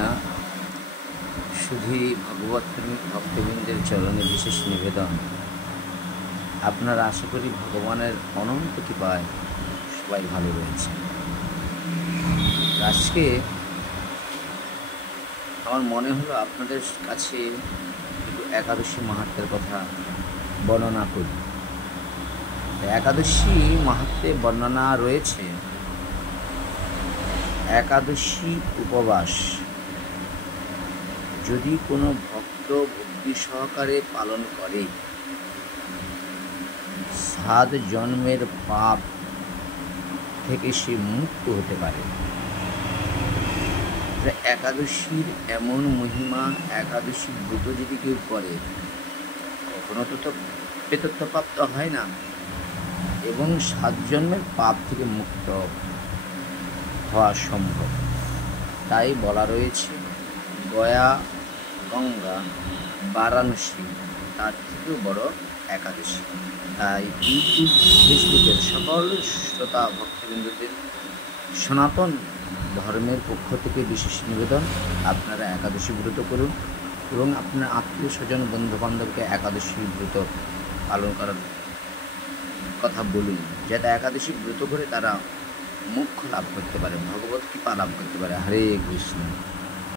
না, শুধুই ভগবত ভক্তবৃন্দের চরণে বিশেষ নিবেদন। আপনারা আশা করি ভগবানের অনন্ত কৃপায় সবাই ভালো রয়েছে। আজকে আমার মনে হলো আপনাদের কাছে একটু একাদশী মাহাত্ম্যের কথা বর্ণনা করি। একাদশী মাহাত্ম্যে বর্ণনা রয়েছে, একাদশী উপবাস যদি কোনো ভক্ত ভক্তি সহকারে পালন করে 7 জন্মের পাপ থেকে সে মুক্ত হতে পারে। একাদশীর এমন মহিমা, একাদশী ব্রত যদি কেউ করে কখনো তো প্রেতত্বপ্রাপ্ত হয় না, এবং 7 জন্মের পাপ থেকে মুক্ত হওয়া সম্ভব। তাই বলা রয়েছে গয়া, গঙ্গা, বারাণসী তার থেকেও বড় একাদশী। তাই ইউটিউব, ফেসবুকের সকল শ্রোতা ভক্তবৃন্দদের সনাতন ধর্মের পক্ষ থেকে বিশেষ নিবেদন, আপনারা একাদশী ব্রত করুন এবং আপনার আত্মীয় স্বজন বন্ধুবান্ধবকে একাদশী ব্রত পালন করার কথা বলুন, যাতে একাদশী ব্রত করে তারা মোক্ষ লাভ করতে পারে, ভগবত কৃপা লাভ করতে পারে। হরে কৃষ্ণ।